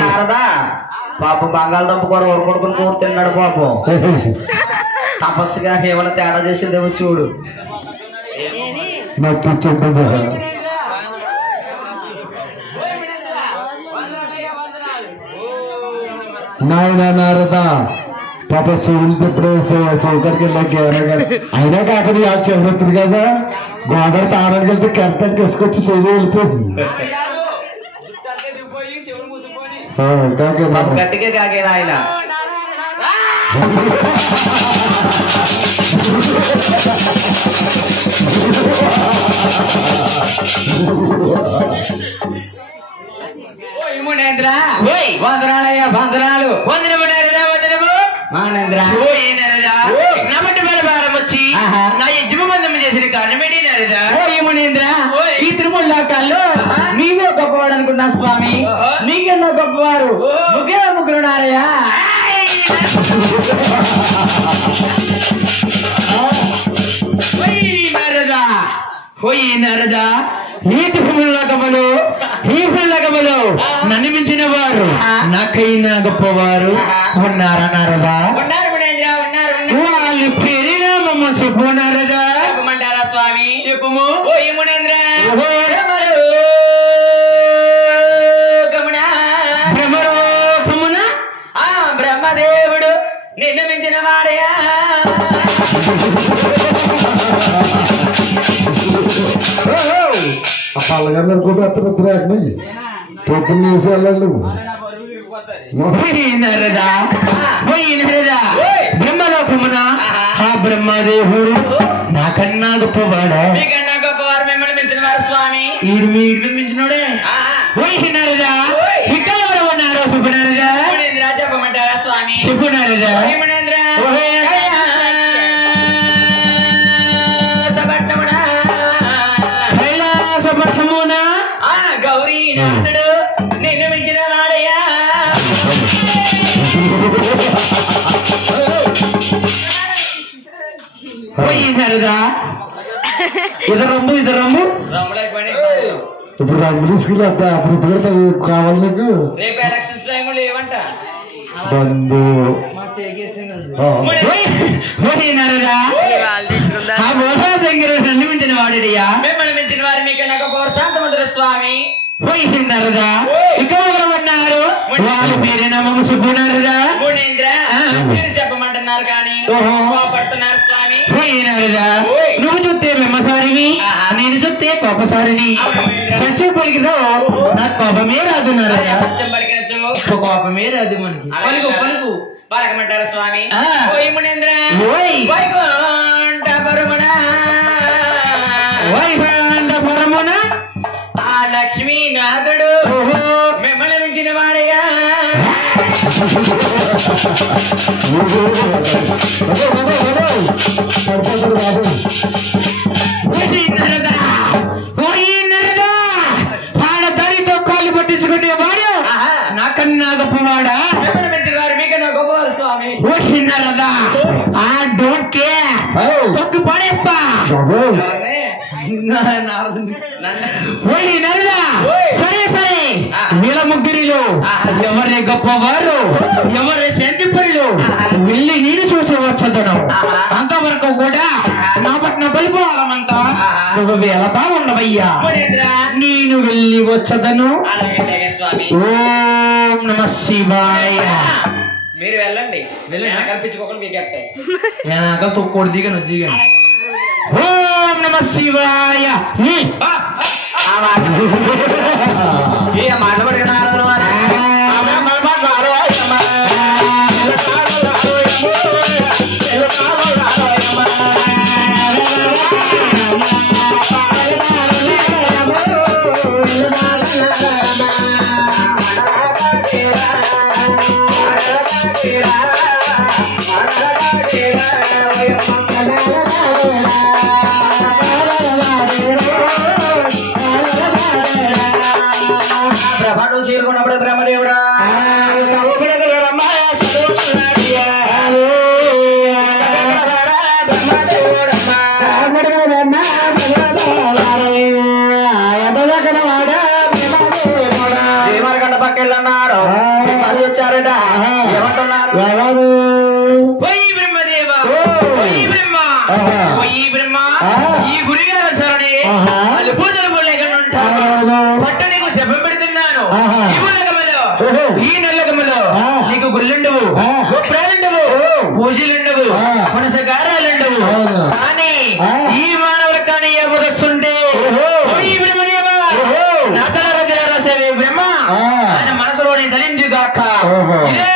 నారదా పాపం బంగాళదుంప కూర ఊరుకొడుకుని కూర తిన్నాడు పాపం. తపస్సుగా ఏమైనా తేడా చేసిందేమో చూడు. నాయన నారదా పాప శివులు ఎప్పుడే సౌకర్కి వెళ్ళాక అయినా కాకుండా ఆ చంద్రుడు కదా గోదావరి తారానికి వెళ్తే కెంపెట్ తీసుకొచ్చి శివులు వెళ్ళిపోయింది. గట్టిగా కాకేనా ఆయన. వందనాలయ్యా వందనాలు. వందనము వచ్చి నా యజమానం చేసిన కారణమేంటి నారదా? ఈ తిరుమల లోకాల్లో నీవే గొప్పవాడు అనుకున్నా స్వామి. నీకెన్నో గొప్పవారు ముగ్గురు నారయ్యా. నారదా ఈ తిరుమలకములు నన్ను మించిన వారు నాకైనా గొప్పవారు ఉన్నారా నారదా? వాళ్ళు పేరునామము చెప్పు నారదా. స్వామి చెప్పుము. బ్రహ్మదేవుడు నిన్ను మించిన వాడయా. పల్లగారు కూడా అతను పొద్దున్న వేసి వెళ్ళండి. బ్రహ్మలోకమున ఆ బ్రహ్మదేవుడు నాకన్నా గొప్పవాడా? మీకన్నా గొప్పవారు మిమ్మల్ని మించిన వారు స్వామి. ఈడు మీరు మించినోడే. నారదా ఇక్కడ ఎవరు ఉన్నారు? సుబ్బనారదా చెప్పమంటారా స్వామి? సుబ్బనారదా కైలాసపట్టమునా గౌరీనాథుడు నిన్ను మించిన వాడయ్యా. నారదా ఇది రమ్ము ఇప్పుడు రంగు తీసుకెళ్ళి అప్పుడు కావాలి నీకు రేపు ఎలక్షన్స్ టైం లేవంట. బంధు నన్ను మించిన వాడయ్యా. మిమ్మల్ని మించిన వారు మీకన్నా గొప్పవారు శాంతముద్ర స్వామి. నారదా ఇక్కడ ఉన్నారు వాళ్ళ పేరేనామము సుబ్బనారదా. మీరు చెప్పమంటున్నారు కానీ పడుతున్నారు స్వామి. నారదా నువ్వు చూస్తే బెమ్మసారిని, నేను చూస్తే కోపసారిని. సత్యం పలికిదో నాకు కోపమే రాదు నారదా. కోపమే రాదు మనకి. పలుకు పలకమంటారా స్వామి? వైకుంఠపురమున ఆ లక్ష్మీనాథుడు మిమ్మల్ని మించిన వాడయ్యా. దారితో కాళ్ళు పట్టించుకునేవాడు నాకన్నా గొప్పవాడా? మిమ్మల్ని మించిన వారు మీకన్నా గొప్పవారు స్వామి. నారదా ఆ డోంట్ కేర్ తొక్కు పడేస్తా. సరే వీళ్ళ ముగ్గురిలో ఎవరి గొప్పవారు ఎవరి శాంతిపరులు వెళ్ళి నేను చూసి వచ్చదను. అంతవరకు కూడా నా పట్ల బలిపోవాలమంతా నువ్వు వెళతా ఉండవయ్యా. నేను వెళ్ళి వచ్చదను. ఓం నమ శివాయ. మీరు వెళ్ళండి. కల్పించుకోకుండా మీకు చెప్తాయి. వెనక తొక్కోడు దిగను దిగను. ఓం నమ శివాయ. చేరుకున్నప్పుడు బ్రహ్మదేవుడా వెళ్ళన్నారు వచ్చారట ఏమంటున్నారు పోయి బ్రహ్మదేవ పోయి బ్రహ్మ పోయి బ్రహ్మ ఈ గురిగారు సరణి వాళ్ళు పూజలు లేకుండా ఉంటారు పట్టు నీకు శపం పెడుతున్నాను ఈ నల్లగములో నీకు గుళ్ళుండవు గోప్రాలుండవు పూజలుండవు మనసగారాలుండవు కానీ ఈ మానవులకు కానీ ఏ వస్తుంటే పోయి బ్రహ్మదేవ నా తల రజల రసవే బ్రహ్మ ఆయన మనసులోనే ధరించుగాక ఇదే